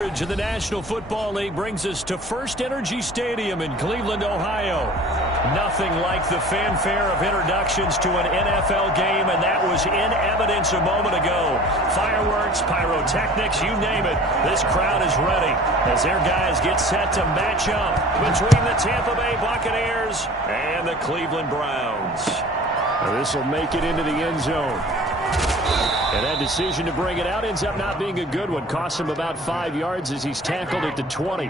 In the National Football League brings us to First Energy Stadium in Cleveland, Ohio. Nothing like the fanfare of introductions to an NFL game, and that was in evidence a moment ago. Fireworks, pyrotechnics, you name it. This crowd is ready as their guys get set to match up between the Tampa Bay Buccaneers and the Cleveland Browns. This will make it into the end zone. And that decision to bring it out ends up not being a good one. Costs him about 5 yards as he's tackled at the 20.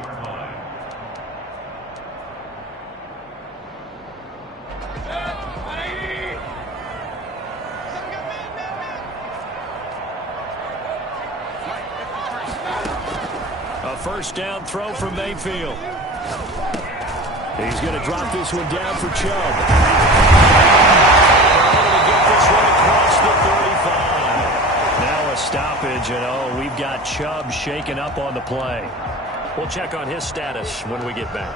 A first down throw from Mayfield. He's going to drop this one down for Chubb. Able to get this one across the 35. Now a stoppage, and we've got Chubb shaken up on the play. We'll check on his status when we get back.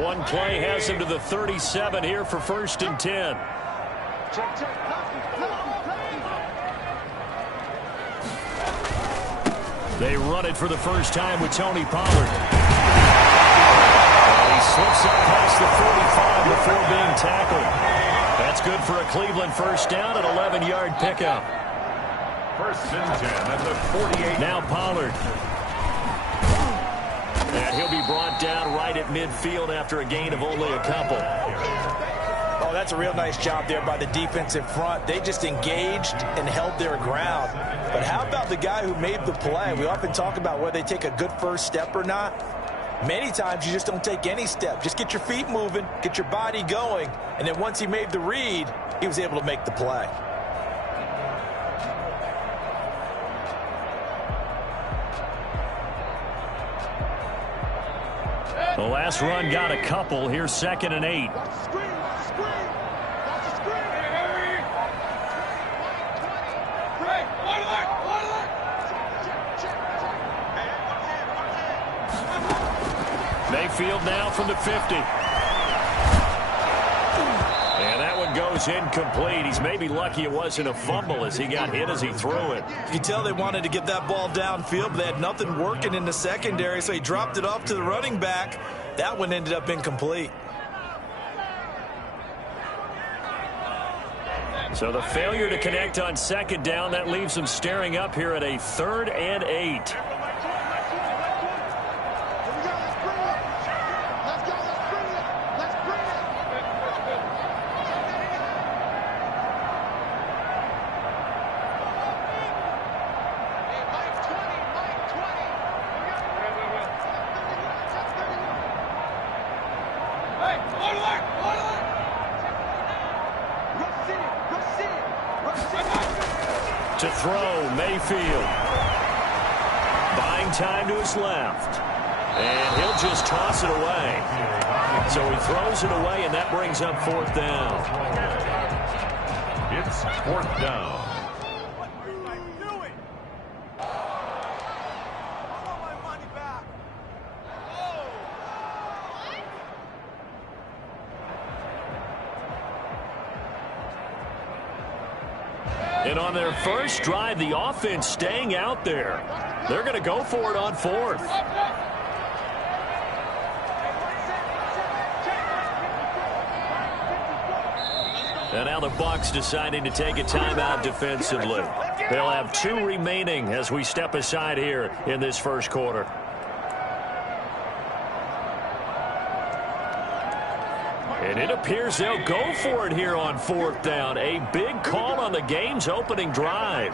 One play has him to the 37 here for 1st and 10. They run it for the first time with Tony Pollard. He slips up past the 45 before being tackled. That's good for a Cleveland first down, an 11-yard pickup. 1st and 10 at the 48. Now Pollard. And he'll be brought down right at midfield after a gain of only a couple. Oh, that's a real nice job there by the defense in front. They just engaged and held their ground. But how about the guy who made the play? We often talk about whether they take a good first step or not. Many times you just don't take any step. Just get your feet moving, get your body going, and then once he made the read, he was able to make the play. The last run got a couple. Here's 2nd and 8. Mayfield now from the 50. And that one goes incomplete. He's maybe lucky it wasn't a fumble as he got hit as he threw it. You can tell they wanted to get that ball downfield, but they had nothing working in the secondary, so he dropped it off to the running back. That one ended up incomplete. So the failure to connect on 2nd down, that leaves them staring up here at a 3rd and 8. To throw, Mayfield. Buying time to his left. And he'll just toss it away. So he throws it away, and that brings up 4th down. It's 4th down. And on their first drive, the offense staying out there. They're going to go for it on 4th. And now the Bucs deciding to take a timeout defensively. They'll have 2 remaining as we step aside here in this first quarter. And it appears they'll go for it here on 4th down. A big call on the game's opening drive.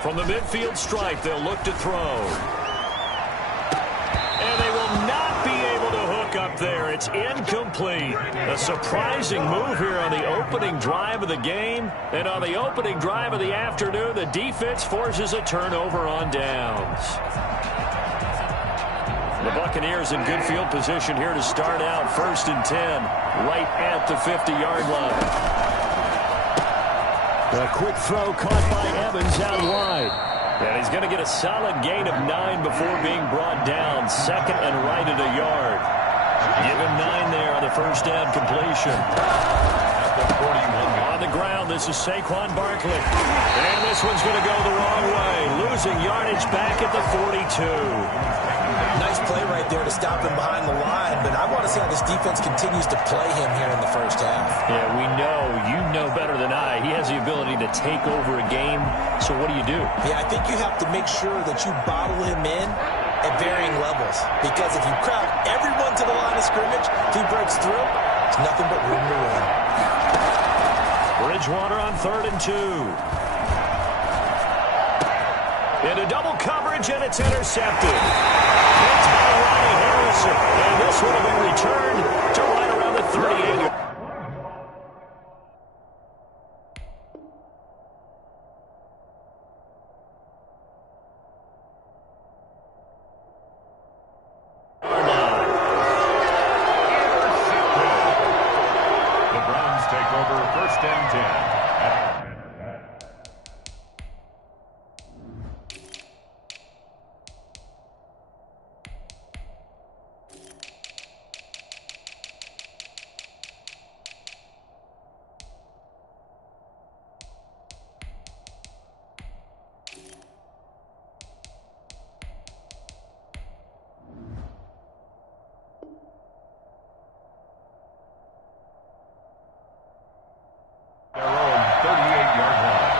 From the midfield stripe, they'll look to throw. And they will not be able to hook up there. It's incomplete. A surprising move here on the opening drive of the game. And on the opening drive of the afternoon, the defense forces a turnover on downs. The Buccaneers in good field position here to start out 1st and 10, right at the 50-yard line. A quick throw caught by Evans out wide. And he's going to get a solid gain of 9 before being brought down. Second and right at a yard. Give him 9 there on the first down completion. At the 41. On the ground, this is Saquon Barkley. And this one's going to go the wrong way. Losing yardage back at the 42. Nice play right there to stop him behind the line, but I want to see how this defense continues to play him here in the first half. Yeah, we know. You know better than I. He has the ability to take over a game, so what do you do? Yeah, I think you have to make sure that you bottle him in at varying levels, because if you crowd everyone to the line of scrimmage, if he breaks through, it's nothing but room to run. Bridgewater on 3rd and 2. Into double coverage, and it's intercepted. Picked by Ronnie Harrison. And this would have been returned to right around the 38. The Browns take over 1st and 10. Their own 38-yard line.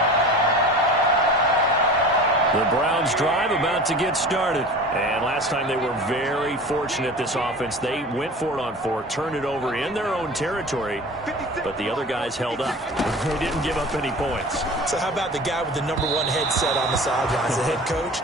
The Browns drive about to get started. And last time they were very fortunate, this offense. They went for it on 4, turned it over in their own territory, but the other guys held up. They didn't give up any points. So how about the guy with the #1 headset on the sidelines, the head coach?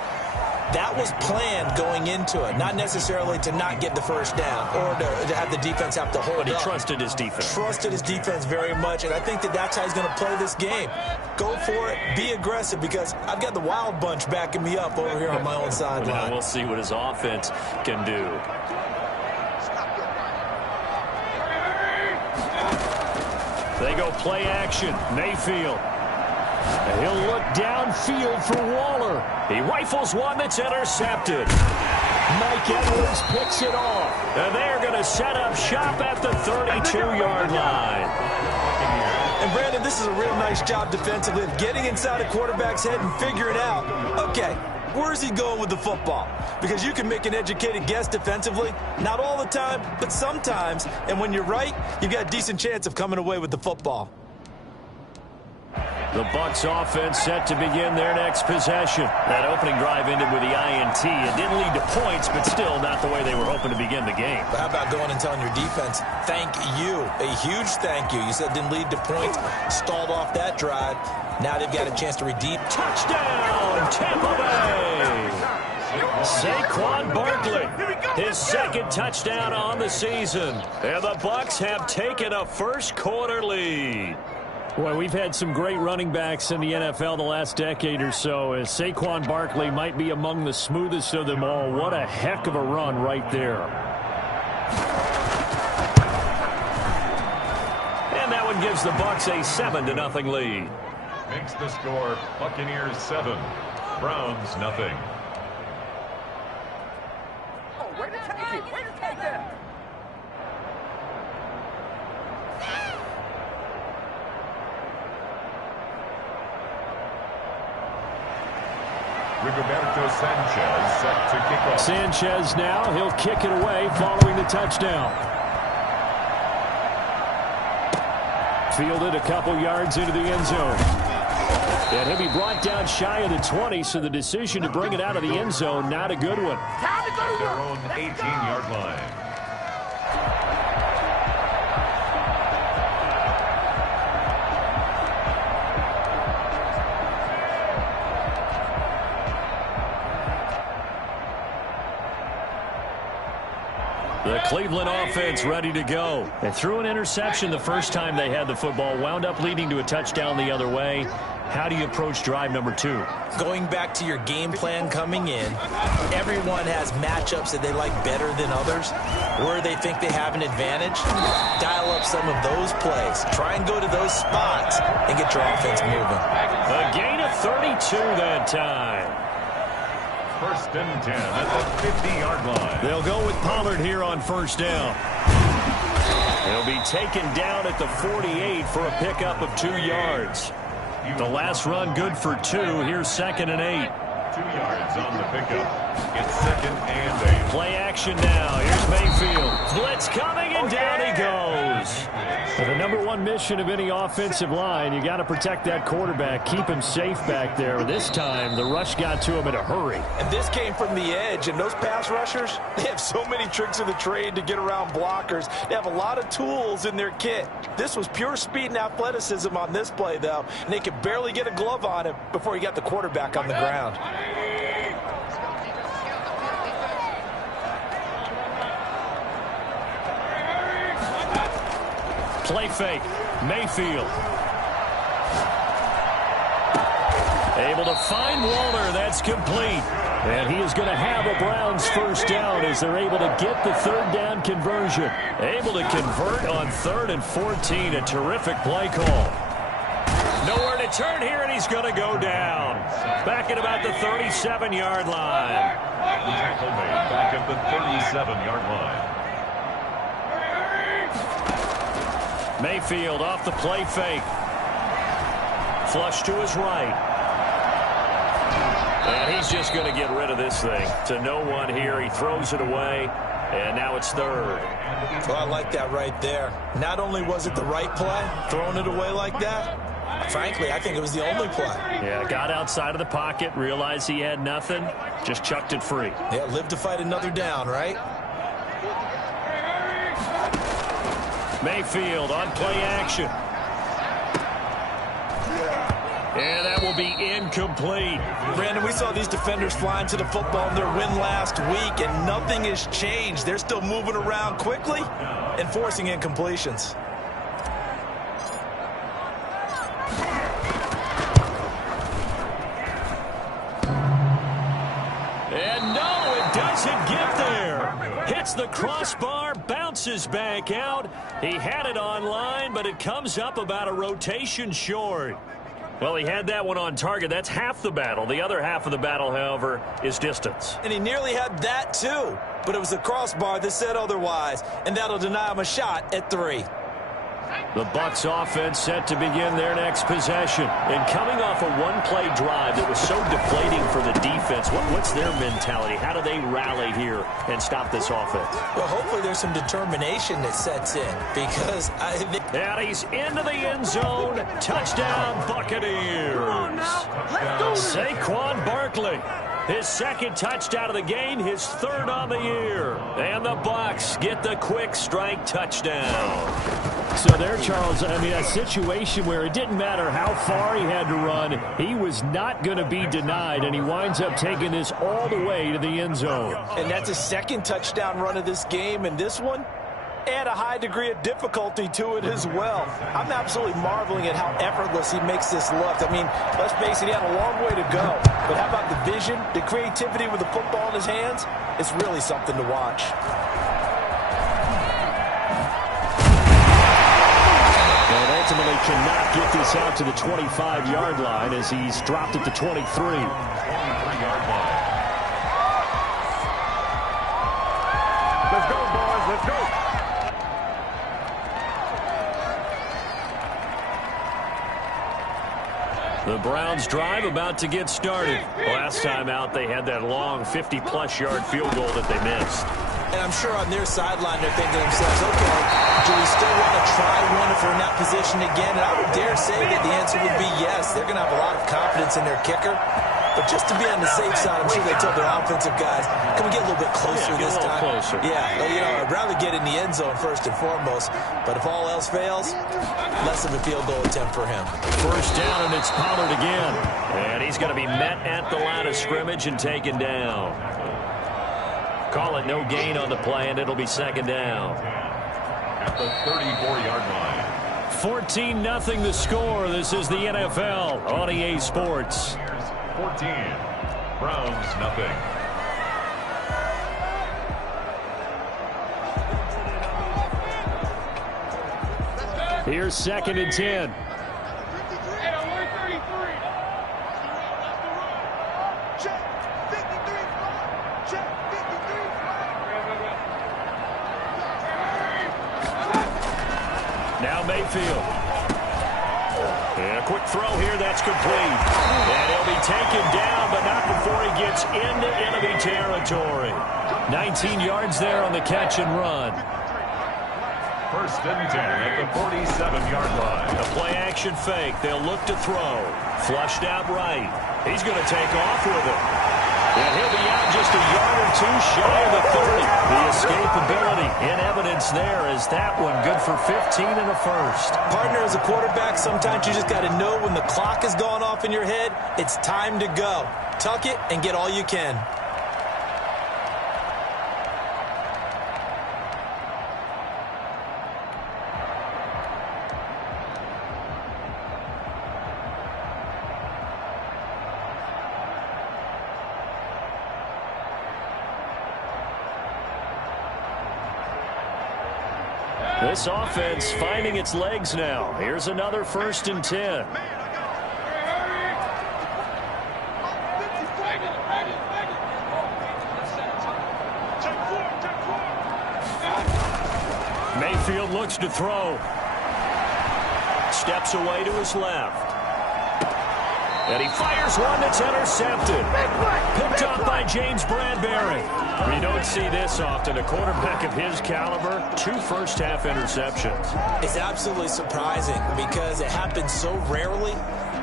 That was planned going into it, not necessarily to not get the first down or to have the defense have to hold But he up. trusted his defense. Trusted his defense very much, and I think that that's how he's going to play this game. Go for it, be aggressive, because I've got the Wild Bunch backing me up over here on my own Now sideline. we'll see what his offense can do. They go play action. Mayfield. He'll look downfield for Waller. He rifles one that's intercepted. Mike Edwards picks it off. And they're going to set up shop at the 32-yard line. And, Brandon, this is a real nice job defensively of getting inside a quarterback's head and figuring out, okay, where's he going with the football? Because you can make an educated guess defensively. Not all the time, but sometimes. And when you're right, you've got a decent chance of coming away with the football. The Bucs offense set to begin their next possession. That opening drive ended with the INT. It didn't lead to points, but still not the way they were hoping to begin the game. But how about going and telling your defense, thank you, a huge thank you. You said it didn't lead to points, stalled off that drive. Now they've got a chance to redeem. Touchdown, Tampa Bay! Saquon Barkley, his 2nd touchdown on the season. And the Bucs have taken a first-quarter lead. Well, we've had some great running backs in the NFL the last decade or so. As Saquon Barkley might be among the smoothest of them all. What a heck of a run right there. And that one gives the Bucs a 7-0 lead. Makes the score Buccaneers 7, Browns nothing. Oh, way to take it! Way to take that! Rigoberto Sanchez set to kick off. Sanchez now, he'll kick it away following the touchdown. Fielded a couple yards into the end zone. And he'll be brought down shy of the 20, so the decision to bring it out of the end zone, not a good one. At their own 18-yard line. The Cleveland offense ready to go. They threw an interception the first time they had the football, wound up leading to a touchdown the other way. How do you approach drive number 2? Going back to your game plan coming in, everyone has matchups that they like better than others, where they think they have an advantage. Dial up some of those plays. Try and go to those spots and get your offense moving. A gain of 32 that time. First and 10 at the 50-yard line. They'll go with Pollard here on first down. He'll be taken down at the 48 for a pickup of 2 yards. The last run good for 2. Here's 2nd and 8. 2 yards on the pickup. It's 2nd and 8. Play action now. Here's Mayfield. Blitz coming, and down he goes. The number one mission of any offensive line, you got to protect that quarterback, keep him safe back there. This time, the rush got to him in a hurry. And this came from the edge, and those pass rushers, they have so many tricks of the trade to get around blockers. They have a lot of tools in their kit. This was pure speed and athleticism on this play, though, and they could barely get a glove on him before he got the quarterback on the ground. Play fake. Mayfield. Able to find Waller. That's complete. And he is going to have a Browns first down as they're able to get the third down conversion. Able to convert on 3rd and 14. A terrific play call. Nowhere to turn here, and he's going to go down. Back at about the 37-yard line. Tackle made back at the 37-yard line. Mayfield off the play fake. Flush to his right. And he's just going to get rid of this thing. To no one here. He throws it away. And now it's 3rd. Well, I like that right there. Not only was it the right play, throwing it away like that, frankly, I think it was the only play. Yeah, got outside of the pocket, realized he had nothing, just chucked it free. Yeah, live to fight another down, right? Mayfield on play action. And that will be incomplete. Brandon, we saw these defenders flying to the football in their win last week, and nothing has changed. They're still moving around quickly and forcing incompletions. And no, it doesn't get there. Hits the crossbar, bounces back out. He had it on line, but it comes up about a rotation short. Well, he had that one on target. That's half the battle. The other half of the battle, however, is distance. And he nearly had that, too. But it was the crossbar that said otherwise, and that'll deny him a shot at 3. The Bucs offense set to begin their next possession. And coming off a one-play drive that was so deflating for the defense, what's their mentality? How do they rally here and stop this offense? Well, hopefully there's some determination that sets in, because and he's into the end zone. Touchdown, Buccaneers. Saquon Barkley. His 2nd touchdown of the game, his 3rd on the year. And the Bucs get the quick strike touchdown. So there, Charles, I mean, a situation where it didn't matter how far he had to run, he was not going to be denied, and he winds up taking this all the way to the end zone. And that's his 2nd touchdown run of this game, and this one, add a high degree of difficulty to it as well. I'm absolutely marveling at how effortless he makes this look. I mean, let's face it, he had a long way to go. But how about the vision, the creativity with the football in his hands? It's really something to watch. And ultimately cannot get this out to the 25-yard line as he's dropped at the 23. 23-yard line. Let's go, boys. Let's go. The Browns drive about to get started. Last time out, they had that long 50-plus yard field goal that they missed. And I'm sure on their sideline they're thinking to themselves, okay, do we still want to try one if we're in that position again? And I would dare say that the answer would be yes. They're going to have a lot of confidence in their kicker. But just to be on the safe side, I'm sure they told their offensive guys, can we get a little bit closer this time? Closer. Yeah, you know, I'd rather get in the end zone first and foremost. But if all else fails, less of a field goal attempt for him. First down, and it's Pollard again. And he's going to be met at the line of scrimmage and taken down. Call it no gain on the play, and it'll be 2nd down. At the 34-yard line. 14-0 the score. This is the NFL on EA Sports. 14. Browns, nothing. Here's 2nd and 10. Mayfield. And a quick throw here, that's complete. And he'll be taken down, but not before he gets into enemy territory. 19 yards there on the catch and run. First and 10 at the 47-yard line. A play-action fake. They'll look to throw. Flushed out right. He's going to take off with it. And he'll be out just a yard or two shy of the 30. The escapability in evidence there as that one good for 15 in the first. Partner, as a quarterback, sometimes you just got to know when the clock has gone off in your head, it's time to go. Tuck it and get all you can. This offense finding its legs now. Here's another first and 10. Mayfield looks to throw. Steps away to his left. And he fires one that's intercepted. Picked up by James Bradbury. You don't see this often. A quarterback of his caliber, 2 first-half interceptions. It's absolutely surprising because it happens so rarely.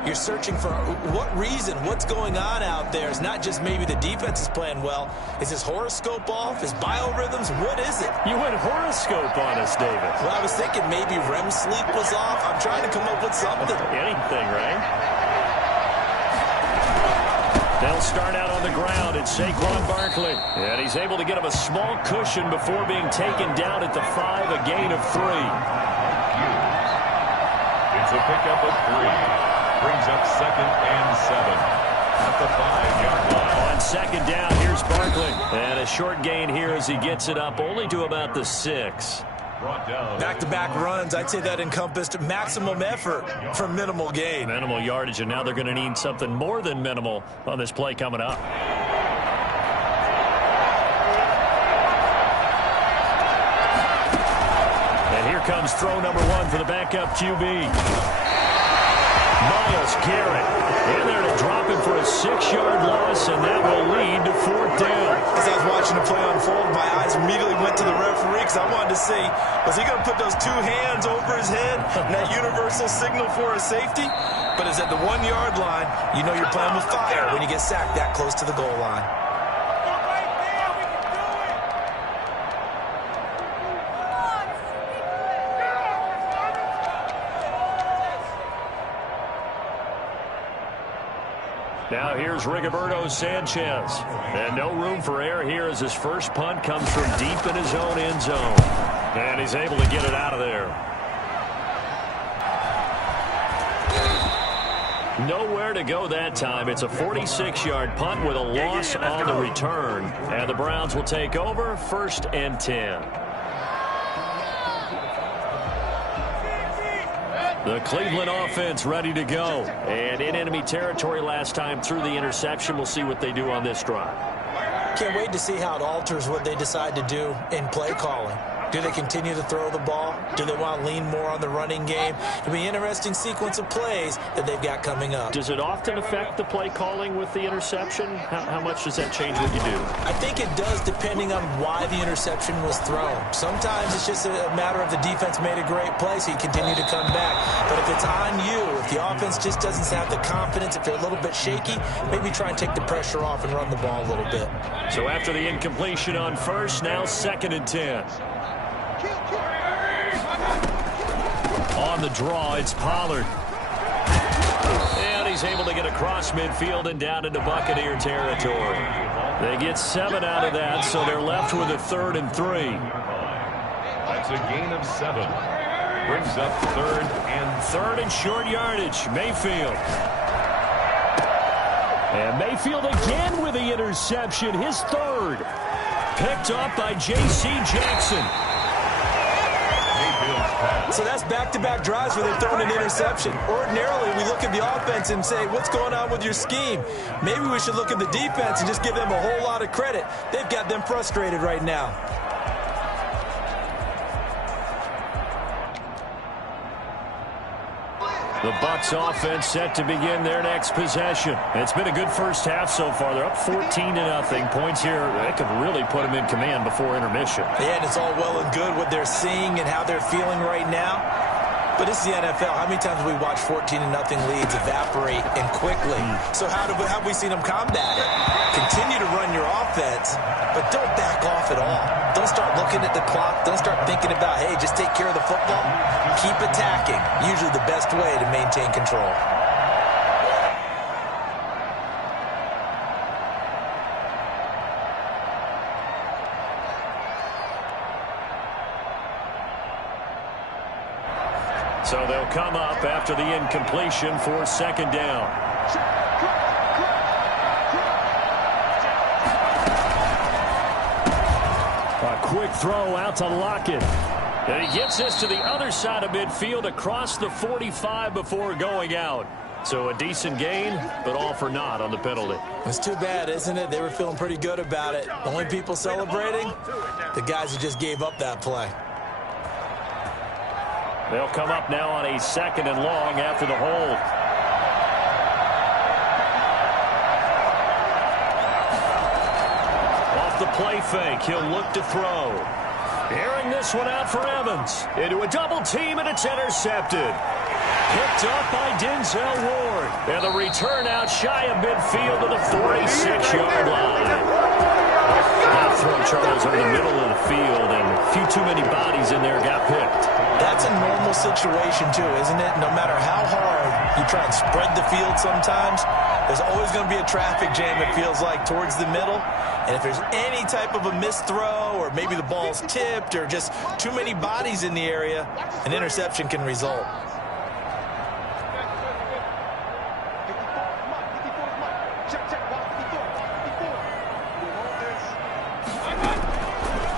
You're searching for what reason, what's going on out there. It's not just maybe the defense is playing well. Is his horoscope off? His biorhythms? What is it? You went horoscope on us, David. Well, I was thinking maybe REM sleep was off. I'm trying to come up with something. Anything, right? They'll start out on the ground. It's Saquon Barkley. And he's able to get him a small cushion before being taken down at the 5, a gain of 3. It's a pickup of 3. Brings up 2nd and 7 at the 5-yard line. On second down, here's Barkley. And a short gain here as he gets it up only to about the 6. Back-to-back runs, I'd say that encompassed maximum effort for minimal gain. Minimal yardage, and now they're going to need something more than minimal on this play coming up. And here comes throw number 1 for the backup QB. Myles Garrett in there to drop him for a 6-yard loss, and that will lead to 4th down. As I was watching the play unfold, my eyes immediately went to the referee because I wanted to see, was he going to put those 2 hands over his head and that universal signal for a safety? But it's at the 1-yard line. You know you're playing with fire when you get sacked that close to the goal line. Now here's Rigoberto Sanchez. And no room for error here as his first punt comes from deep in his own end zone. And he's able to get it out of there. Nowhere to go that time. It's a 46-yard punt with a loss on the return. And the Browns will take over 1st and 10. The Cleveland offense ready to go. And in enemy territory last time through the interception. We'll see what they do on this drive. Can't wait to see how it alters what they decide to do in play calling. Do they continue to throw the ball? Do they want to lean more on the running game? It'll be an interesting sequence of plays that they've got coming up. Does it often affect the play calling with the interception? How much does that change what you do? I think it does depending on why the interception was thrown. Sometimes it's just a matter of the defense made a great play, so you continue to come back. But if it's on you, if the offense just doesn't have the confidence, if they're a little bit shaky, maybe try and take the pressure off and run the ball a little bit. So after the incompletion on first, now 2nd and 10. On the draw, it's Pollard. And he's able to get across midfield and down into Buccaneer territory. They get 7 out of that, so they're left with a 3rd and 3. That's a gain of 7. Brings up 3rd and short yardage. Mayfield. And Mayfield again with the interception, his 3rd. Picked up by J.C. Jackson. So that's back-to-back drives where they've thrown an interception. Ordinarily, we look at the offense and say, what's going on with your scheme? Maybe we should look at the defense and just give them a whole lot of credit. They've got them frustrated right now. The Bucs offense set to begin their next possession. It's been a good first half so far. They're up 14-0. Points here, that could really put them in command before intermission. Yeah, and it's all well and good what they're seeing and how they're feeling right now. But this is the NFL. How many times have we watched 14-0 leads evaporate and quickly? So how have we seen them combat it? Continue to run your offense, but don't back off at all. Don't start looking at the clock. Don't start thinking about, hey, just take care of the football. Keep attacking. Usually the best way to maintain control. So they'll come up after the incompletion for second down. A quick throw out to Lockett. And he gets this to the other side of midfield across the 45 before going out. So a decent gain, but all for naught on the penalty. It's too bad, isn't it? They were feeling pretty good about it. The only people celebrating, the guys who just gave up that play. They'll come up now on a second and long after the hold. Off the play fake, he'll look to throw. Airing this one out for Evans. Into a double team, and it's intercepted. Picked up by Denzel Ward. And the return out shy of midfield to the 46-yard line. That throw, Charles, over the middle of the field, and a few too many bodies in there got picked. That's a normal situation, too, isn't it? No matter how hard you try and spread the field sometimes, there's always going to be a traffic jam, it feels like, towards the middle. And if there's any type of a missed throw, or maybe the ball's tipped, or just too many bodies in the area, an interception can result.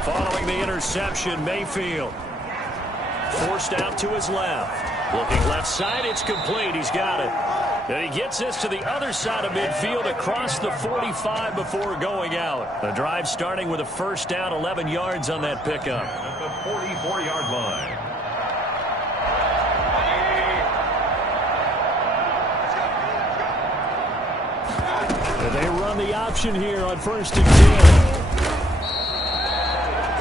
Following the interception, Mayfield forced out to his left. Looking left side, it's complete. He's got it. And he gets this to the other side of midfield across the 45 before going out. The drive starting with a first down, 11 yards on that pickup. At the 44-yard line. And they run the option here on 1st and 10.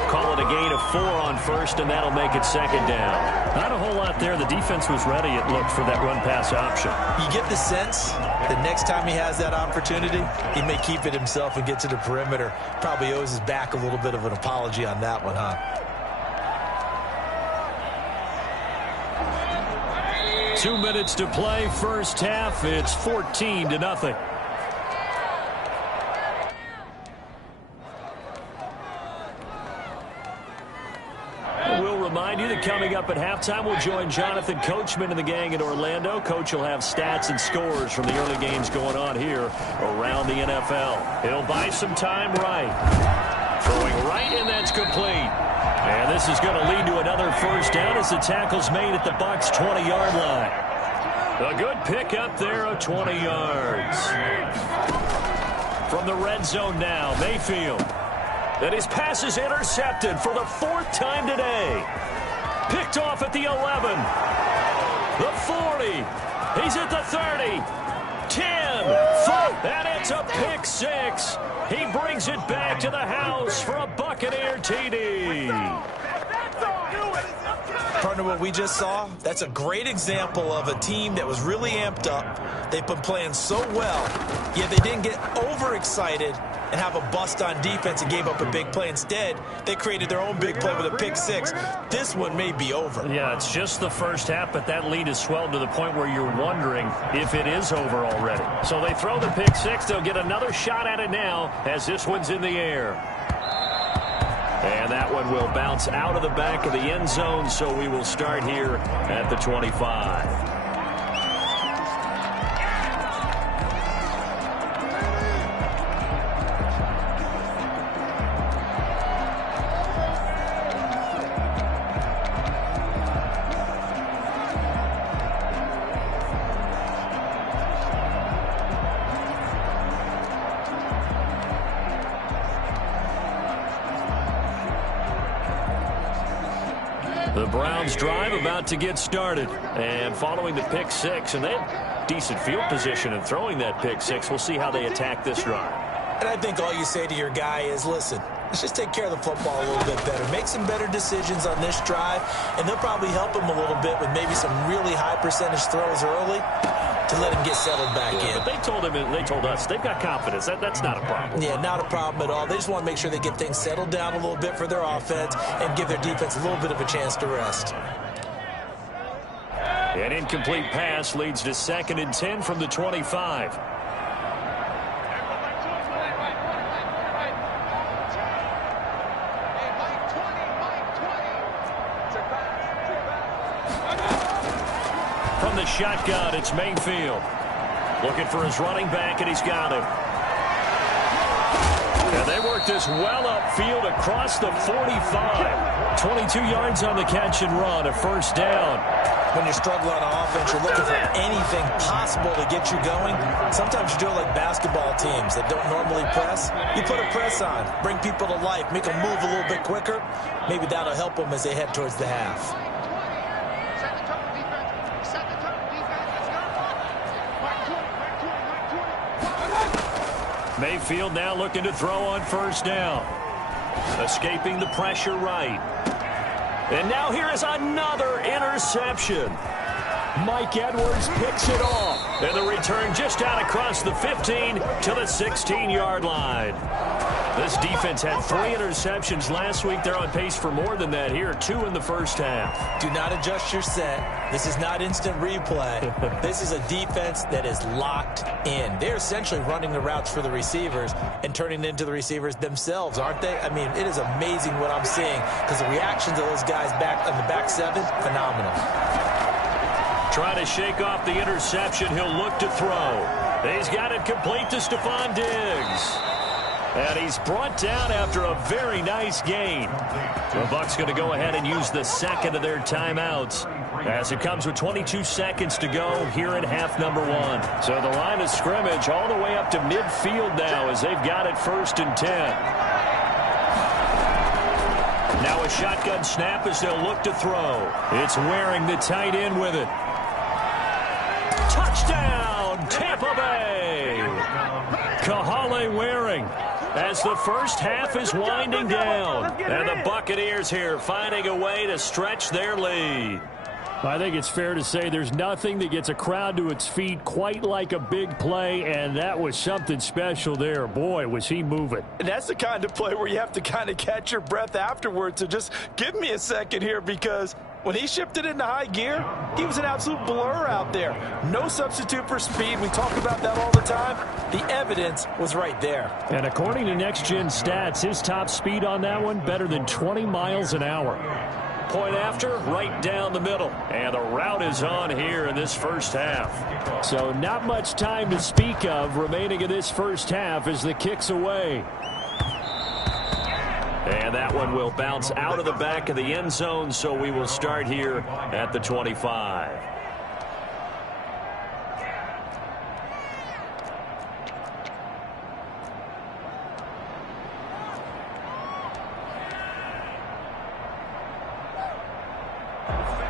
Call it a gain of 4 on first, and that'll make it second down. Not a whole lot there. The defense was ready, it looked, for that run-pass option. You get the sense that next time he has that opportunity, he may keep it himself and get to the perimeter. Probably owes his back a little bit of an apology on that one, huh? Two minutes to play, first half. It's 14-0. Remind you that coming up at halftime, we'll join Jonathan Coachman and the gang in Orlando. Coach will have stats and scores from the early games going on here around the NFL. He'll buy some time right. Throwing right, and that's complete. And this is going to lead to another first down as the tackle's made at the Bucs' 20-yard line. A good pickup there of 20 yards. From the red zone now, Mayfield. And his pass is intercepted for the 4th time today. Picked off at the 11. The 40. He's at the 30. 10. 5. And it's a pick 6. He brings it back to the house for a Buccaneer TD. Partner, what we just saw, that's a great example of a team that was really amped up. They've been playing so well, yet they didn't get overexcited and have a bust on defense and gave up a big play. Instead, they created their own big play with a pick 6. This one may be over. Yeah, it's just the first half, but that lead has swelled to the point where you're wondering if it is over already. So they throw the pick 6. They'll get another shot at it now as this one's in the air. And that one will bounce out of the back of the end zone, so we will start here at the 25. The Browns drive about to get started. And following the pick six, and they had decent field position in throwing that pick six. We'll see how they attack this drive. And I think all you say to your guy is, listen, let's just take care of the football a little bit better. Make some better decisions on this drive, and they'll probably help him a little bit with maybe some really high percentage throws early to let him get settled back in. But they told him, and they told us, they've got confidence. That's not a problem. Yeah, not a problem at all. They just want to make sure they get things settled down a little bit for their offense and give their defense a little bit of a chance to rest. An incomplete pass leads to 2nd and 10 from the 25. From the shotgun, it's Mayfield. Looking for his running back, and he's got him. And they work this well upfield across the 45. 22 yards on the catch and run, a first down. When you're struggling on offense, you're looking for anything possible to get you going. Sometimes you do it like basketball teams that don't normally press. You put a press on, bring people to life, make them move a little bit quicker. Maybe that'll help them as they head towards the half. Mayfield now looking to throw on first down. Escaping the pressure right. And now here is another interception. Mike Edwards picks it off. And the return just out across the 15 to the 16-yard line. This defense had 3 interceptions last week. They're on pace for more than that here. 2 in the first half. Do not adjust your set. This is not instant replay. This is a defense that is locked in. They're essentially running the routes for the receivers and turning into the receivers themselves, aren't they? I mean, it is amazing what I'm seeing because the reactions of those guys back on the back 7, phenomenal. Trying to shake off the interception. He'll look to throw. He's got it complete to Stephon Diggs. And he's brought down after a very nice gain. The Bucs going to go ahead and use the second of their timeouts as it comes with 22 seconds to go here in half number 1. So the line of scrimmage all the way up to midfield now as they've got it 1st and 10. Now a shotgun snap as they'll look to throw. It's Waring, the tight end, with it. Touchdown, Tampa Bay! Kahale Waring. As the first half is winding down. And the Buccaneers here finding a way to stretch their lead. I think it's fair to say there's nothing that gets a crowd to its feet quite like a big play, and that was something special there. Boy, was he moving. And that's the kind of play where you have to kind of catch your breath afterwards. So just give me a second here, because when he shifted into high gear, he was an absolute blur out there. No substitute for speed. We talk about that all the time. The evidence was right there. And according to Next Gen Stats, his top speed on that one, better than 20 miles an hour. Point after, right down the middle. And the route is on here in this first half. So not much time to speak of remaining in this first half as the kick's away. And that one will bounce out of the back of the end zone, so we will start here at the 25.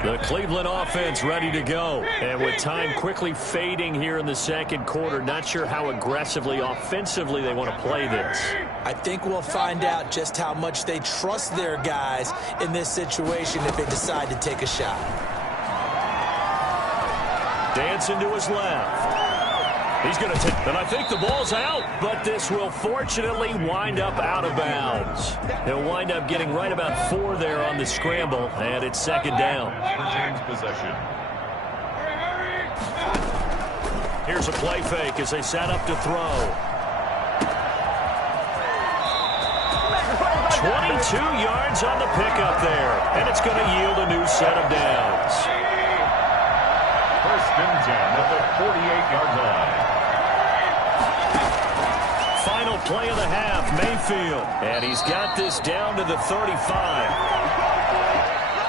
The Cleveland offense ready to go. And with time quickly fading here in the second quarter, not sure how aggressively, offensively they want to play this. I think we'll find out just how much they trust their guys in this situation if they decide to take a shot. Dancing to his left. He's going to take, and I think the ball's out, but this will fortunately wind up out of bounds. He'll wind up getting right about 4 there on the scramble, and it's second down. James possession. Here's a play fake as they set up to throw. 22 yards on the pickup there, and it's going to yield a new set of downs. 1st and 10 at the 48-yard line. Final play of the half, Mayfield. And he's got this down to the 35.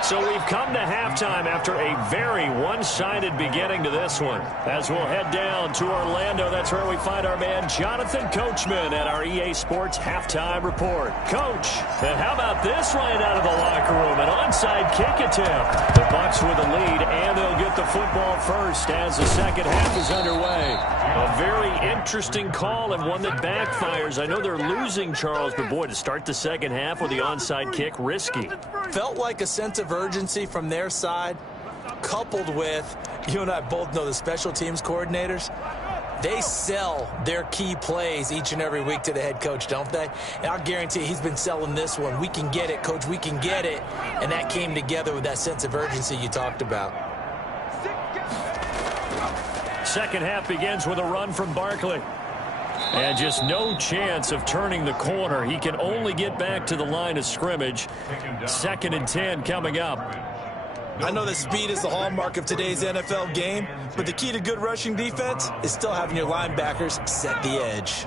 So we've come to halftime after a very one-sided beginning to this one. As we'll head down to Orlando, that's where we find our man Jonathan Coachman at our EA Sports Halftime Report. Coach, and how about this right out of the locker room? An onside kick attempt. The Bucs with a lead, and they'll get the football first as the second half is underway. A very interesting call and one that backfires. I know they're losing, Charles, but boy, to start the second half with the onside kick, risky. Felt like a sense of urgency from their side, coupled with, you and I both know the special teams coordinators, they sell their key plays each and every week to the head coach, don't they? And I'll guarantee he's been selling this one. We can get it, coach, we can get it. And that came together with that sense of urgency you talked about. Second half begins with a run from Barkley. And just no chance of turning the corner. He can only get back to the line of scrimmage. 2nd and 10 coming up. I know that speed is the hallmark of today's NFL game, but the key to good rushing defense is still having your linebackers set the edge.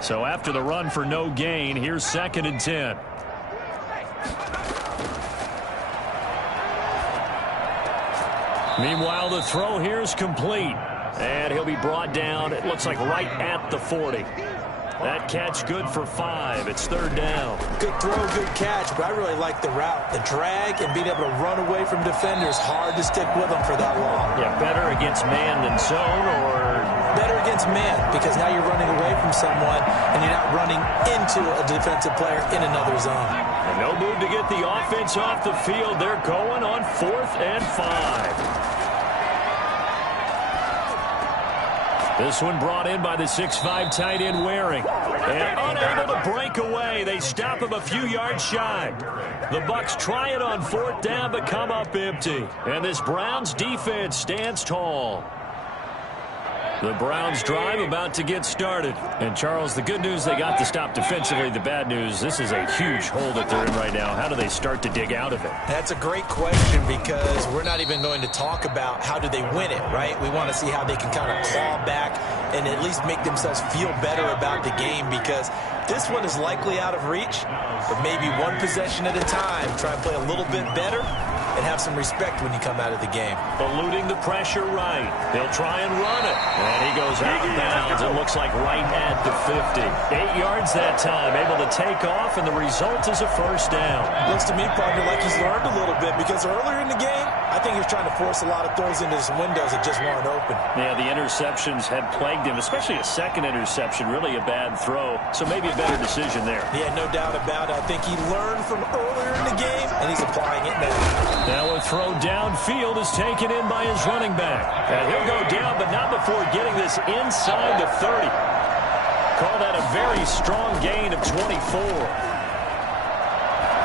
So after the run for no gain, here's 2nd and 10. Meanwhile, the throw here is complete. And he'll be brought down, it looks like right at the 40. That catch good for 5. It's 3rd down. Good throw, good catch, but I really like the route. The drag and being able to run away from defenders, hard to stick with them for that long. Yeah, better against man than zone, or? Better against man, because now you're running away from someone and you're not running into a defensive player in another zone. And no move to get the offense off the field. They're going on 4th and 5. This one brought in by the 6'5" tight end Waring. And unable to break away. They stop him a few yards shy. The Bucs try it on 4th down but come up empty. And this Browns defense stands tall. The Browns drive about to get started. And, Charles, the good news, they got the stop defensively. The bad news, this is a huge hole that they're in right now. How do they start to dig out of it? That's a great question, because we're not even going to talk about how do they win it, right? We want to see how they can kind of claw back and at least make themselves feel better about the game, because this one is likely out of reach, but maybe one possession at a time. Try and play a little bit better and have some respect when you come out of the game. Eluding the pressure right. They'll try and run it. And he goes out of bounds. It looks like right at the 50. 8 yards that time. Able to take off, and the result is a 1st down. Looks to me, partner, like he's learned a little bit, because earlier in the game, I think he was trying to force a lot of throws into his windows that just weren't open. Yeah, the interceptions had plagued him, especially a second interception. Really a bad throw. So maybe a better decision there. Yeah, no doubt about it. I think he learned from earlier in the game, and he's applying it now. Now a throw downfield is taken in by his running back. And he'll go down, but not before getting this inside the 30. Call that a very strong gain of 24.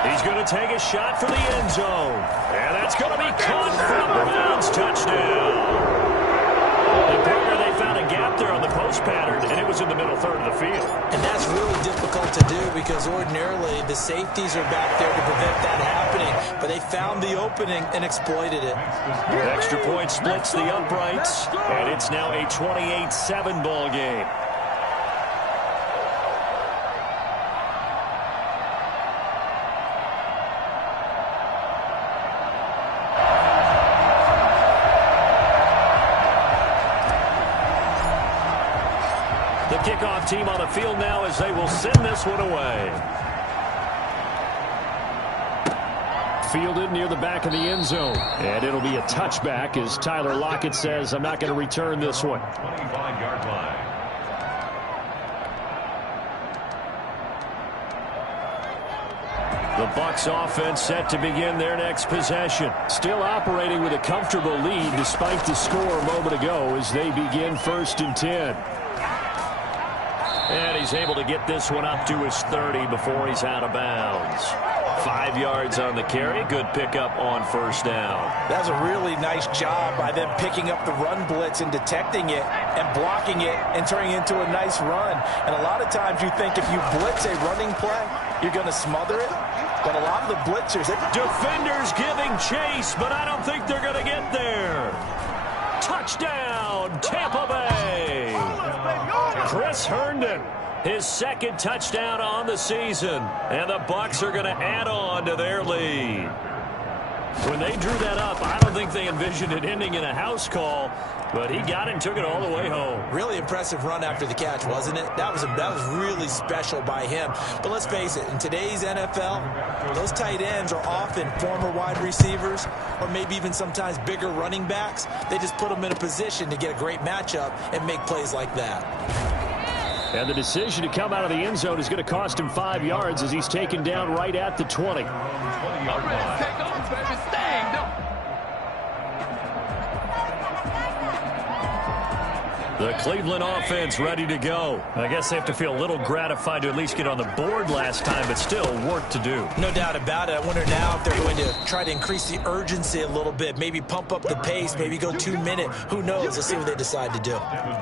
He's going to take a shot for the end zone. And that's going to be caught for the Browns. Touchdown. And partner, they found a gap there on the post pattern, and it was in the middle third of the field. And that's really difficult to do, because ordinarily the safeties are back there to prevent that happening. But they found the opening and exploited it. The extra point splits the uprights, and it's now a 28-7 ball game. The kickoff team on the field now as they will send this one away. Fielded near the back of the end zone. And it'll be a touchback as Tyler Lockett says, I'm not going to return this one. 25-yard line. The Bucs offense set to begin their next possession. Still operating with a comfortable lead despite the score a moment ago as they begin 1st and 10. And he's able to get this one up to his 30 before he's out of bounds. 5 yards on the carry. Good pickup on 1st down. That's a really nice job by them picking up the run blitz and detecting it and blocking it and turning it into a nice run. And a lot of times you think if you blitz a running play, you're going to smother it. But a lot of the blitzers... Defenders giving chase, but I don't think they're going to get there. Touchdown, Tampa Bay. Chris Herndon, his 2nd touchdown on the season. And the Bucs are going to add on to their lead. When they drew that up, I don't think they envisioned it ending in a house call, but he got it and took it all the way home. Really impressive run after the catch, wasn't it? That was really special by him. But let's face it, in today's NFL, those tight ends are often former wide receivers or maybe even sometimes bigger running backs. They just put them in a position to get a great matchup and make plays like that. And the decision to come out of the end zone is going to cost him 5 yards as he's taken down right at the 20. The Cleveland offense ready to go. I guess they have to feel a little gratified to at least get on the board last time, but still work to do. No doubt about it. I wonder now if they're going to try to increase the urgency a little bit, maybe pump up the pace, maybe go 2 minute. Who knows? Let's see what they decide to do.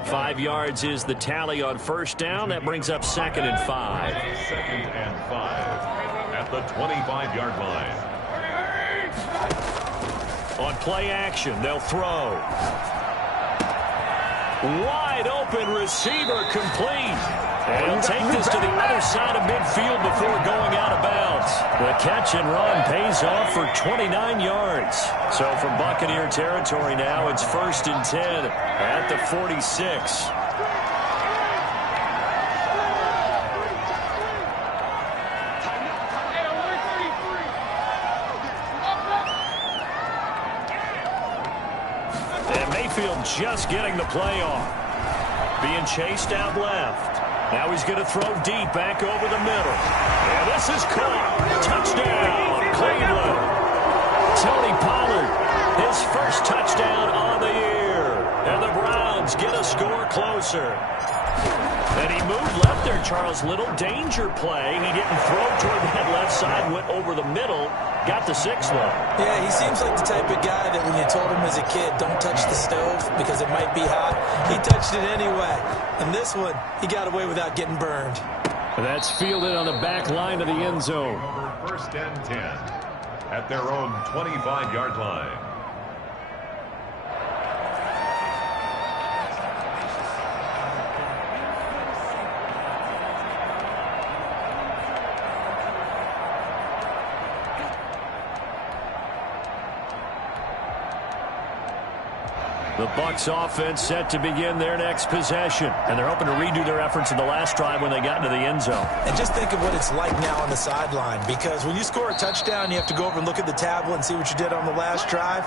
5 yards is the tally on first down. That brings up 2nd and 5. 2nd and 5 at the 25-yard line. On play action, they'll throw. Wide open receiver complete. And he'll take this to the other side of midfield before going out of bounds. The catch and run pays off for 29 yards. So from Buccaneer territory now, it's 1st and 10 at the 46. Just getting the play off. Being chased out left. Now he's going to throw deep back over the middle. And this is caught. Touchdown, Cleveland. Tony Pollard, his first touchdown on the year. And the Browns get a score closer. And he moved left there, Charles. Little danger play. He didn't throw toward that left side, went over the middle, got the 6th one. Yeah, he seems like the type of guy that when you told him as a kid, don't touch the stove because it might be hot, he touched it anyway. And this one, he got away without getting burned. That's fielded on the back line of the end zone. 1st and 10 at their own 25-yard line. The Bucs offense set to begin their next possession. And they're hoping to redo their efforts in the last drive when they got into the end zone. And just think of what it's like now on the sideline. Because when you score a touchdown, you have to go over and look at the tablet and see what you did on the last drive.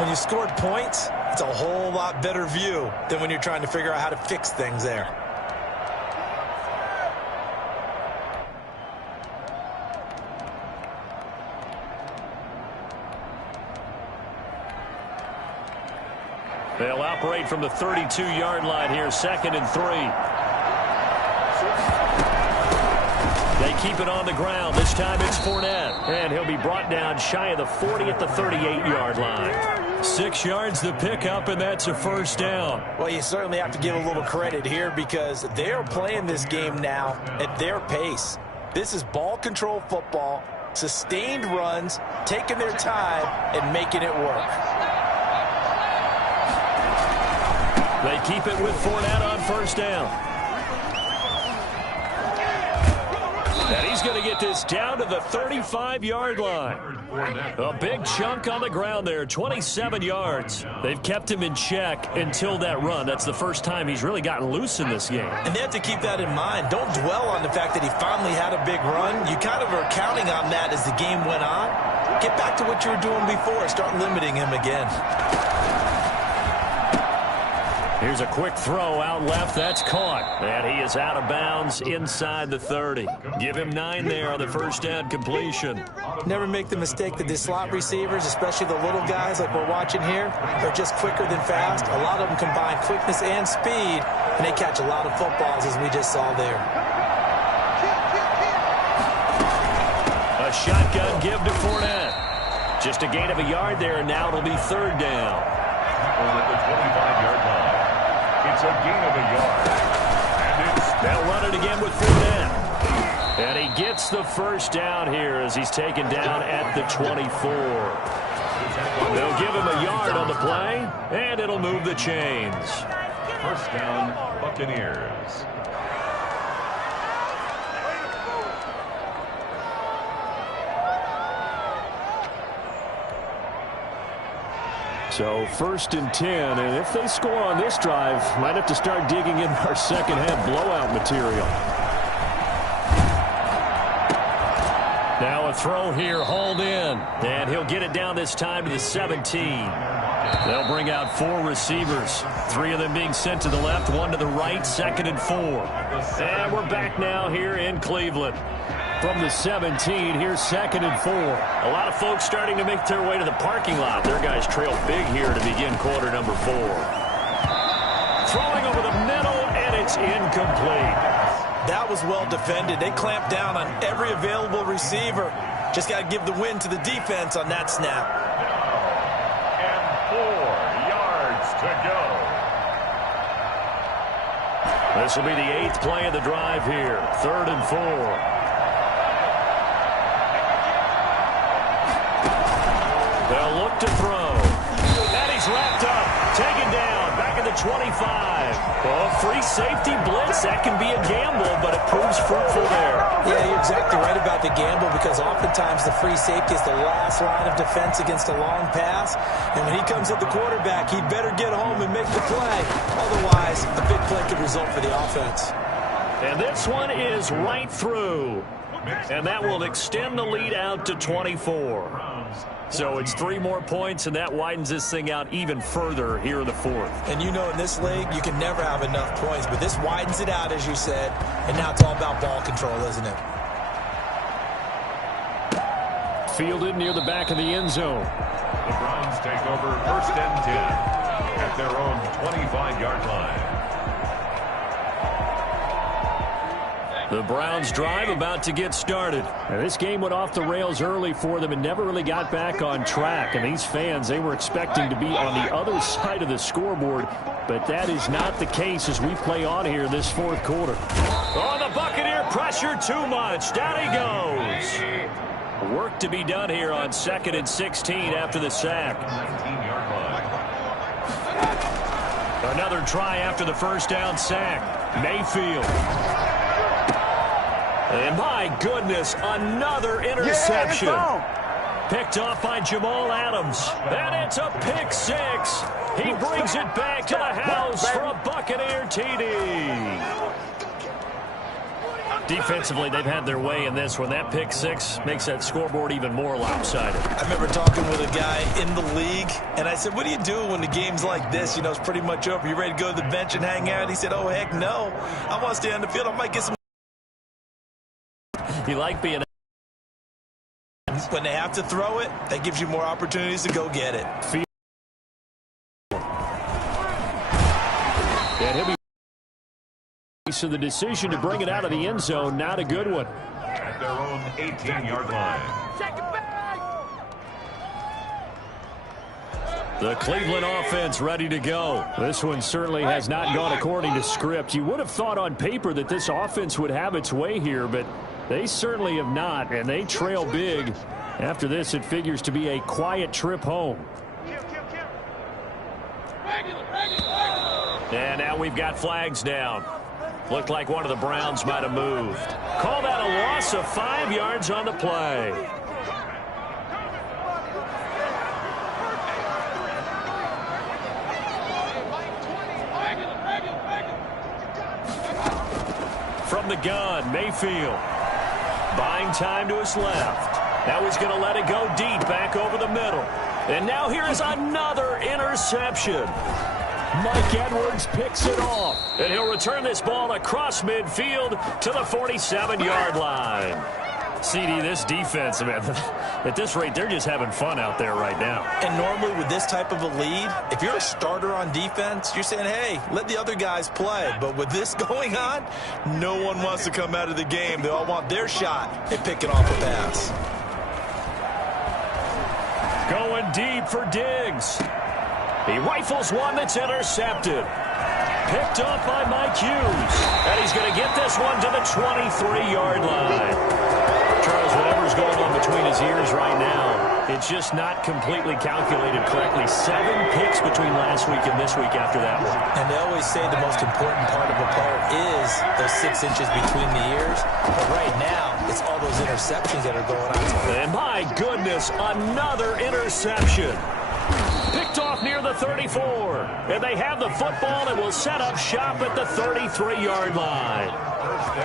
When you scored points, it's a whole lot better view than when you're trying to figure out how to fix things there. They'll operate from the 32-yard line here, 2nd and 3. They keep it on the ground. This time it's Fournette. And he'll be brought down shy of the 40 at the 38-yard line. 6 yards the pickup, and that's a 1st down. Well, you certainly have to give a little credit here because they're playing this game now at their pace. This is ball control football, sustained runs, taking their time, and making it work. They keep it with Fournette on 1st down. And he's going to get this down to the 35-yard line. A big chunk on the ground there, 27 yards. They've kept him in check until that run. That's the first time he's really gotten loose in this game. And they have to keep that in mind. Don't dwell on the fact that he finally had a big run. You kind of are counting on that as the game went on. Get back to what you were doing before. Start limiting him again. Here's a quick throw out left. That's caught. And he is out of bounds inside the 30. Give him 9 there on the 1st down completion. Never make the mistake that the slot receivers, especially the little guys like we're watching here, are just quicker than fast. A lot of them combine quickness and speed, and they catch a lot of footballs, as we just saw there. A shotgun give to Fournette. Just a gain of a yard there, and now it'll be 3rd down. Over at the 25-yard line. It's a gain of a yard. And they'll run it again with Fournette. And he gets the 1st down here as he's taken down at the 24. They'll give him a yard on the play, and it'll move the chains. 1st down, Buccaneers. So 1st and 10, and if they score on this drive, might have to start digging in our second half blowout material. Now a throw here, hauled in, and he'll get it down this time to the 17. They'll bring out 4 receivers, 3 of them being sent to the left, 1 to the right, 2nd and 4. And we're back now here in Cleveland. From the 17, here's 2nd and 4. A lot of folks starting to make their way to the parking lot. Their guys trail big here to begin quarter number 4. Throwing over the middle, and it's incomplete. That was well defended. They clamped down on every available receiver. Just got to give the win to the defense on that snap. And 4 yards to go. This will be the 8th play of the drive here. 3rd and 4. They'll look to throw. And he's wrapped up. Taken down. Back at the 25. Well, free safety blitz. That can be a gamble, but it proves fruitful there. Yeah, you're exactly right about the gamble because oftentimes the free safety is the last line of defense against a long pass. And when he comes at the quarterback, he'd better get home and make the play. Otherwise, a big play could result for the offense. And this one is right through. And that will extend the lead out to 24. So it's 3 more points, and that widens this thing out even further here in the 4th. And you know in this league, you can never have enough points, but this widens it out, as you said, and now it's all about ball control, isn't it? Fielded near the back of the end zone. The Browns take over 1st and 10 at their own 25-yard line. The Browns drive about to get started. Now, this game went off the rails early for them and never really got back on track. And these fans, they were expecting to be on the other side of the scoreboard. But that is not the case as we play on here this 4th quarter. Oh, the Buccaneer pressure too much. Down he goes. Work to be done here on 2nd and 16 after the sack. 19-yard line. Another try after the 1st down sack. Mayfield. And my goodness, another interception. Picked off by Jamal Adams. And it's a pick 6. He brings it back to the house for a Buccaneer TD. Defensively, they've had their way in this one. That pick 6 makes that scoreboard even more lopsided. I remember talking with a guy in the league, and I said, what do you do when the game's like this? You know, it's pretty much over. You ready to go to the bench and hang out? He said, oh, heck no. I want to stay on the field. I might get some. You like being... When they have to throw it, that gives you more opportunities to go get it. And he'll be... So the decision to bring it out of the end zone, not a good one. At their own 18-yard line. The Cleveland offense ready to go. This one certainly has not gone according to script. You would have thought on paper that this offense would have its way here, but they certainly have not, and they trail big. After this, it figures to be a quiet trip home. And now we've got flags down. Looked like one of the Browns might have moved. Call that a loss of 5 yards on the play. From the gun, Mayfield. Buying time to his left. Now he's going to let it go deep back over the middle. And now here is another interception. Mike Edwards picks it off. And he'll return this ball across midfield to the 47-yard line. CD, this defense, man, at this rate, they're just having fun out there right now. And normally with this type of a lead, if you're a starter on defense, you're saying, hey, let the other guys play. But with this going on, no one wants to come out of the game. They all want their shot at picking off a pass. Going deep for Diggs. He rifles one that's intercepted. Picked up by Mike Hughes. And he's going to get this one to the 23-yard line. Charles, whatever's going on between his ears right now, it's just not completely calculated correctly. 7 picks between last week and this week after that one. And they always say the most important part of a player is those 6 inches between the ears. But right now, it's all those interceptions that are going on. And my goodness, another interception. Picked Picked off near the 34. And they have the football and will set up shop at the 33-yard line.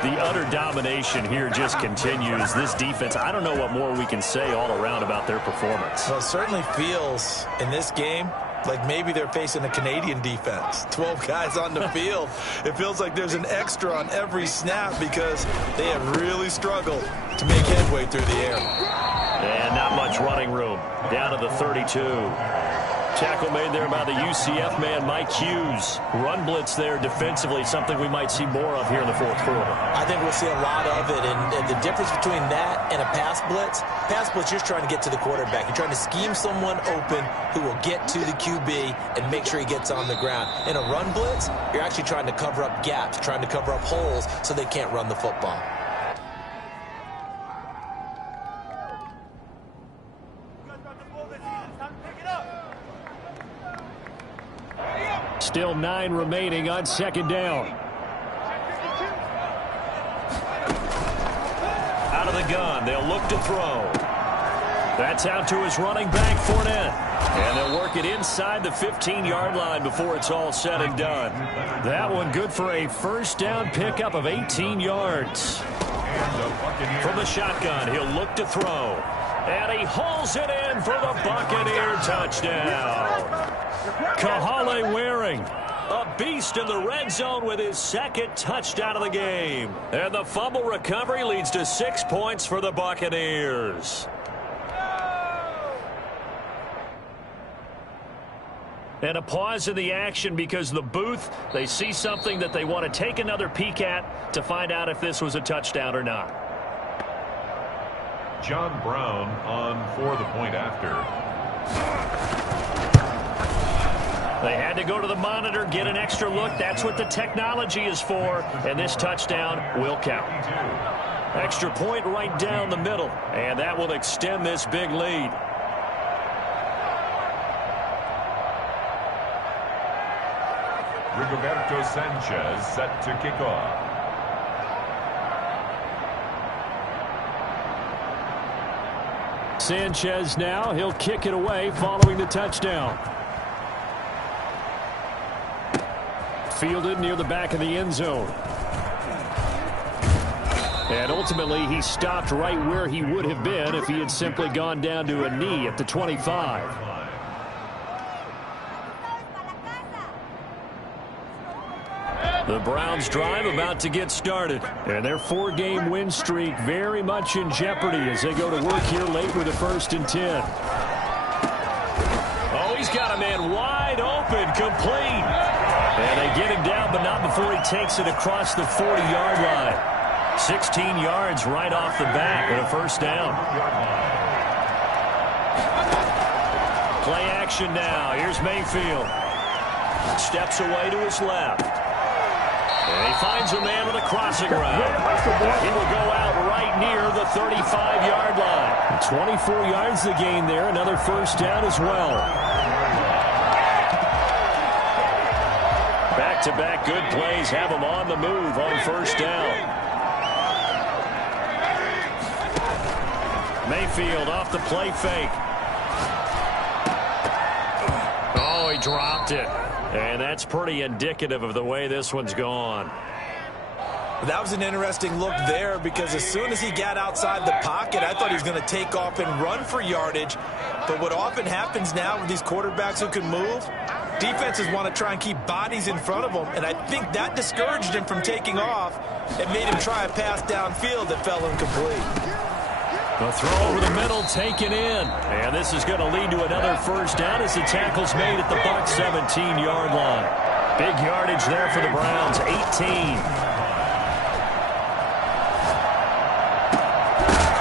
The utter domination here just continues. This defense, I don't know what more we can say all around about their performance. Well, it certainly feels in this game like maybe they're facing a Canadian defense. 12 guys on the field. It feels like there's an extra on every snap because they have really struggled to make headway through the air. And not much running room. Down to the 32. Tackle made there by the UCF man, Mike Hughes. Run blitz there defensively, something we might see more of here in the fourth quarter. I think we'll see a lot of it, and the difference between that and a pass blitz, you're just trying to get to the quarterback. You're trying to scheme someone open who will get to the QB and make sure he gets on the ground. In a run blitz, you're actually trying to cover up gaps, trying to cover up holes so they can't run the football. Still 9 remaining on second down. Out of the gun, they'll look to throw. That's out to his running back, Fournette. And they'll work it inside the 15-yard line before it's all said and done. That one good for a first down pickup of 18 yards. From the shotgun, he'll look to throw. And he hauls it in for the Buccaneer touchdown. Kahale Waring, a beast in the red zone with his second touchdown of the game. And the fumble recovery leads to 6 points for the Buccaneers. And a pause in the action because the booth, they see something that they want to take another peek at to find out if this was a touchdown or not. John Brown on for the point after. They had to go to the monitor, get an extra look. That's what the technology is for. And this touchdown will count. Extra point right down the middle. And that will extend this big lead. Rigoberto Sanchez set to kick off. Sanchez now, he'll kick it away following the touchdown. Fielded near the back of the end zone. And ultimately, he stopped right where he would have been if he had simply gone down to a knee at the 25. The Browns drive about to get started. And their 4-game win streak very much in jeopardy as they go to work here late with a 1st and 10. Oh, he's got a man wide open, complete. And they get him down, but not before he takes it across the 40-yard line. 16 yards right off the bat with a first down. Play action now. Here's Mayfield. Steps away to his left. And he finds a man with a crossing route. He will go out right near the 35-yard line. 24 yards to gain there. Another first down as well. Back-to-back good plays have him on the move on first down. Mayfield off the play fake. Oh, he dropped it. And that's pretty indicative of the way this one's gone. That was an interesting look there because as soon as he got outside the pocket, I thought he was going to take off and run for yardage. But what often happens now with these quarterbacks who can move, defenses want to try and keep bodies in front of them. And I think that discouraged him from taking off and made him try a pass downfield that fell incomplete. The throw over the middle taken in. And this is going to lead to another first down as the tackle's made at the Bucs 17-yard line. Big yardage there for the Browns, 18.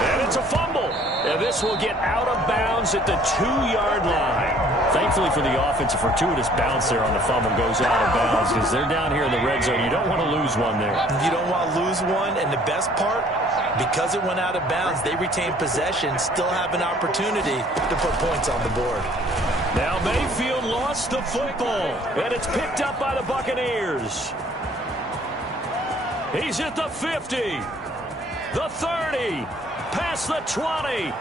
And it's a fumble. And this will get out of bounds at the 2-yard line. Thankfully for the offense, a fortuitous bounce there on the fumble goes out of bounds because they're down here in the red zone. You don't want to lose one there. You don't want to lose one, and the best part, because it went out of bounds, they retain possession, still have an opportunity to put points on the board. Now Mayfield lost the football, and it's picked up by the Buccaneers. He's at the 50, the 30, past the 20,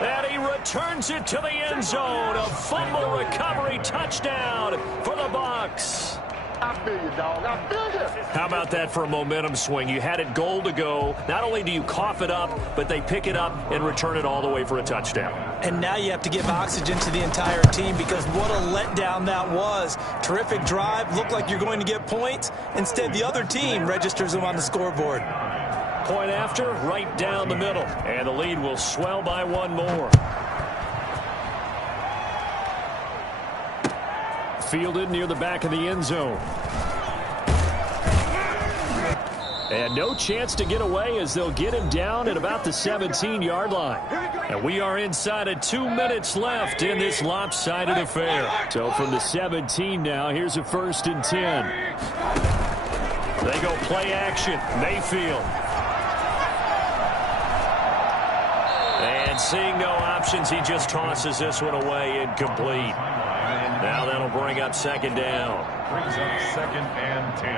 And he returns it to the end zone. A fumble recovery touchdown for the Bucs. I feel you, dog. I feel you. How about that for a momentum swing? You had it goal to go. Not only do you cough it up, but they pick it up and return it all the way for a touchdown. And now you have to give oxygen to the entire team because what a letdown that was. Terrific drive. Looked like you're going to get points. Instead, the other team registers them on the scoreboard. Point after, right down the middle. And the lead will swell by one more. Fielded near the back of the end zone. And no chance to get away as they'll get him down at about the 17-yard line. And we are inside of 2 minutes left in this lopsided affair. So from the 17 now, here's a 1st and 10. They go play action. Mayfield. And seeing no options, he just tosses this one away incomplete. Now that'll bring up 2nd down. Brings up 2nd and 10.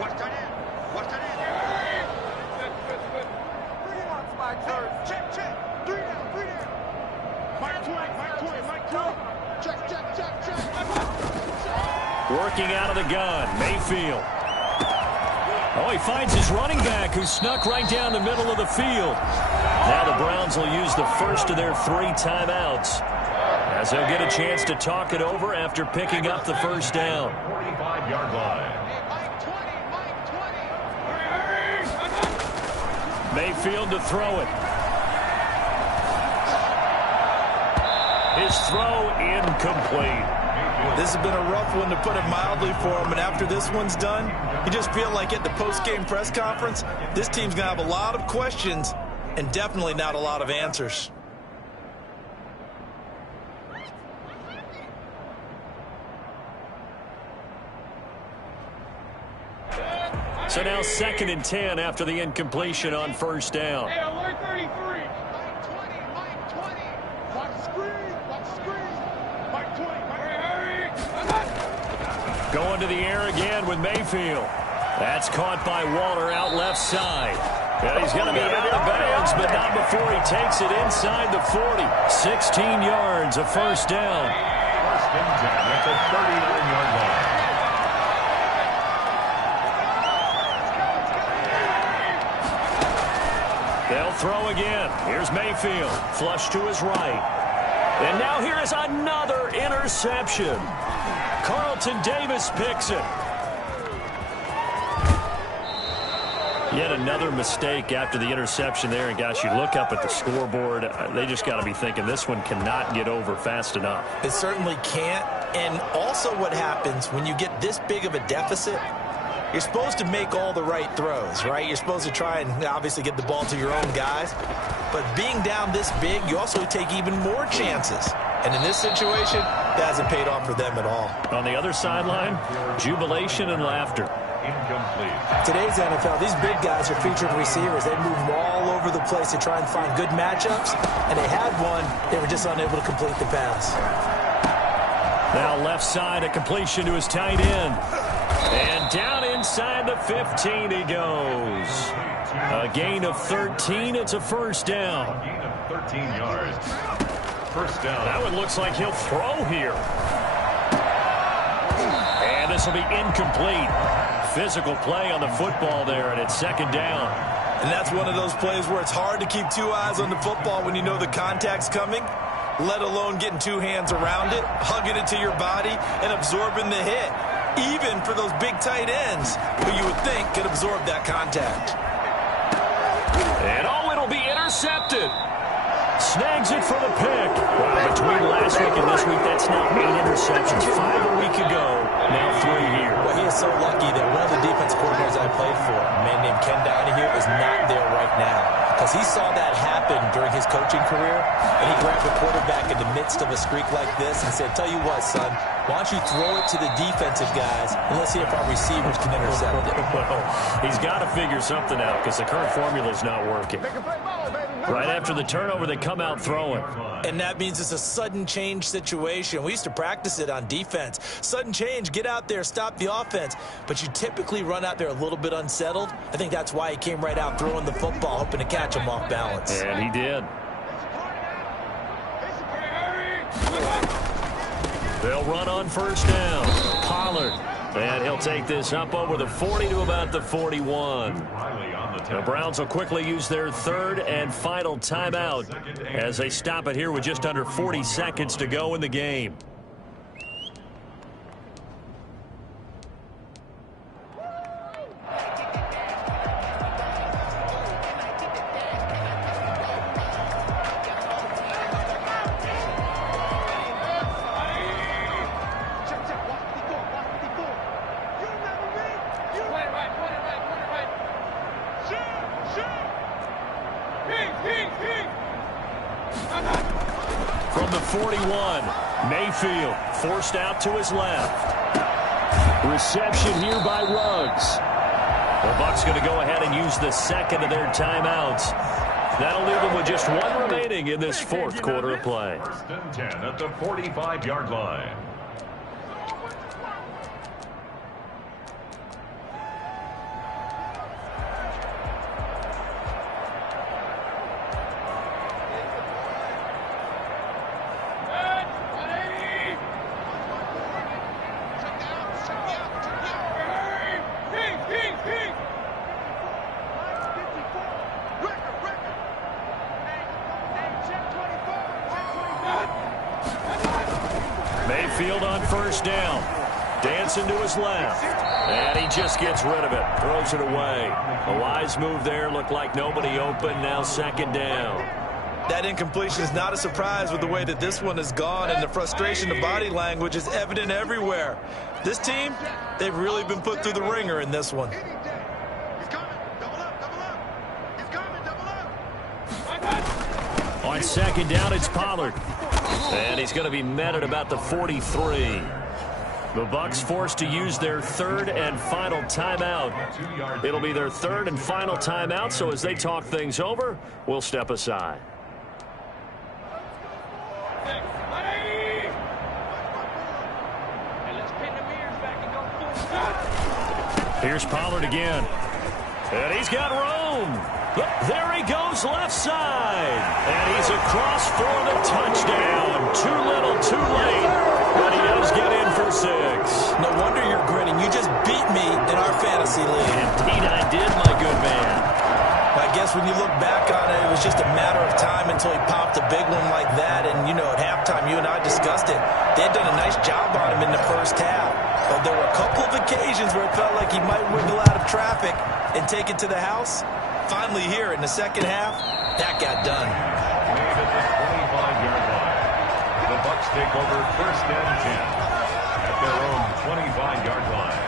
Watch that in. Watch that in. Check, check. 3 down, 3 down. Mike 20. Check. Working out of the gun, Mayfield. Oh, he finds his running back who snuck right down the middle of the field. Now the Browns will use the first of their 3 timeouts, as they'll get a chance to talk it over after picking up the 1st down. 45-yard line. Mayfield to throw it. His throw incomplete. This has been a rough one, to put it mildly, for him. And after this one's done, you just feel like at the post-game press conference, this team's going to have a lot of questions and definitely not a lot of answers. So now 2nd and 10 after the incompletion on 1st down. Hey, alert 33. Mike 20. Watch the screen. Mike 20. Going to the air again with Mayfield. That's caught by Waller out left side. And he's going to be out of bounds, but not before he takes it inside the 40. 16 yards, a 1st down. 1st and 10 at the 39-yard line. They'll throw again. Here's Mayfield. Flush to his right. And now here is another interception. Carlton Davis picks it. Yet another mistake after the interception there. And, gosh, you look up at the scoreboard. They just got to be thinking this one cannot get over fast enough. It certainly can't. And also what happens when you get this big of a deficit, you're supposed to make all the right throws, right? You're supposed to try and obviously get the ball to your own guys. But being down this big, you also take even more chances. And in this situation, that hasn't paid off for them at all. On the other sideline, jubilation and laughter. Incomplete. Today's NFL, these big guys are featured receivers. They move all over the place to try and find good matchups. And they had one. They were just unable to complete the pass. Now left side, a completion to his tight end. And down inside the 15 he goes. A gain of 13. It's a 1st down. A gain of 13 yards. 1st down. That one looks like he'll throw here. And this will be incomplete. Physical play on the football there, and it's 2nd down. And that's one of those plays where it's hard to keep 2 eyes on the football when you know the contact's coming, let alone getting 2 hands around it, hugging it to your body, and absorbing the hit. Even for those big tight ends who you would think could absorb that contact. And it'll be intercepted. Snags it for the pick. Well, between last week and this week, that's now 8 interceptions. 5 a week ago, now 3 here. Well, he is so lucky that one of the defense coordinators I played for, a man named Ken Donahue, is not there right now. Because he saw that happen during his coaching career, and he grabbed the quarterback in the midst of a streak like this and said, tell you what, son, why don't you throw it to the defensive guys, and let's see if our receivers can intercept it. Well, he's got to figure something out because the current formula is not working. Right after the turnover, they come out throwing. And that means it's a sudden change situation. We used to practice it on defense. Sudden change, get out there, stop the offense. But you typically run out there a little bit unsettled. I think that's why he came right out throwing the football, hoping to catch him off balance. And he did. They'll run on first down. Pollard. And he'll take this up over the 40 to about the 41. The Browns will quickly use their third and final timeout as they stop it here with just under 40 seconds to go in the game. From the 41, Mayfield forced out to his left. Reception here by Ruggs. The Bucs going to go ahead and use the second of their timeouts. That'll leave them with just one remaining in this fourth quarter of play. First and 10 at the 45-yard line. Mayfield on first down. Dancing to his left. And he just gets rid of it. Throws it away. A wise move there. Looked like nobody open. Now second down. That incompletion is not a surprise with the way that this one has gone, and the frustration, the body language is evident everywhere. This team, they've really been put through the ringer in this one. On second down, it's Pollard. And he's going to be met at about the 43. The Bucs forced to use their third and final timeout. It'll be their third and final timeout, so as they talk things over, we'll step aside. Here's Pollard again. And he's got room. There he goes left side. And he's across for the touchdown. Too little, too late. But he does get in for 6. No wonder you're grinning. You just beat me in our fantasy league. Indeed I did, my good man. I guess when you look back on it, it was just a matter of time until he popped a big one like that. And, you know, at halftime, you and I discussed it. They had done a nice job on him in the first half. But there were a couple of occasions where it felt like he might wiggle out of traffic and take it to the house. Finally here in the second half, that got done. Made at the 25-yard line. The Bucs take over first and 10 at their own 25-yard line.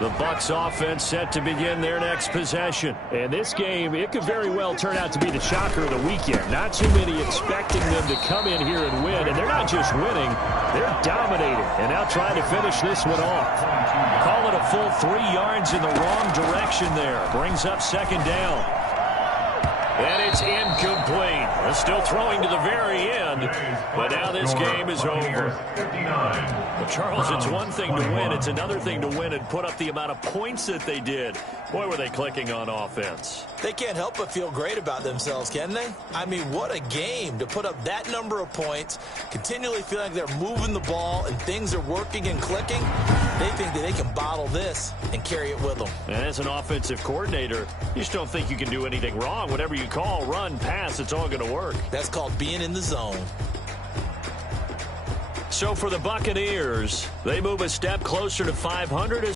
The Bucs offense set to begin their next possession. And this game, it could very well turn out to be the shocker of the weekend. Not too many expecting them to come in here and win. And they're not just winning, they're dominating. And now trying to finish this one off. Call it a full 3 yards in the wrong direction there. Brings up second down. And it's incomplete. They're still throwing to the very end. But now this game is over. Well, Charles, it's one thing to win. It's another thing to win and put up the amount of points that they did. Boy, were they clicking on offense. They can't help but feel great about themselves, can they? I mean, what a game to put up that number of points, continually feeling like they're moving the ball and things are working and clicking. They think that they can bottle this and carry it with them. And as an offensive coordinator, you just don't think you can do anything wrong. Whatever you call, run, pass, it's all going to work. That's called being in the zone. So for the Buccaneers, they move a step closer to 500 as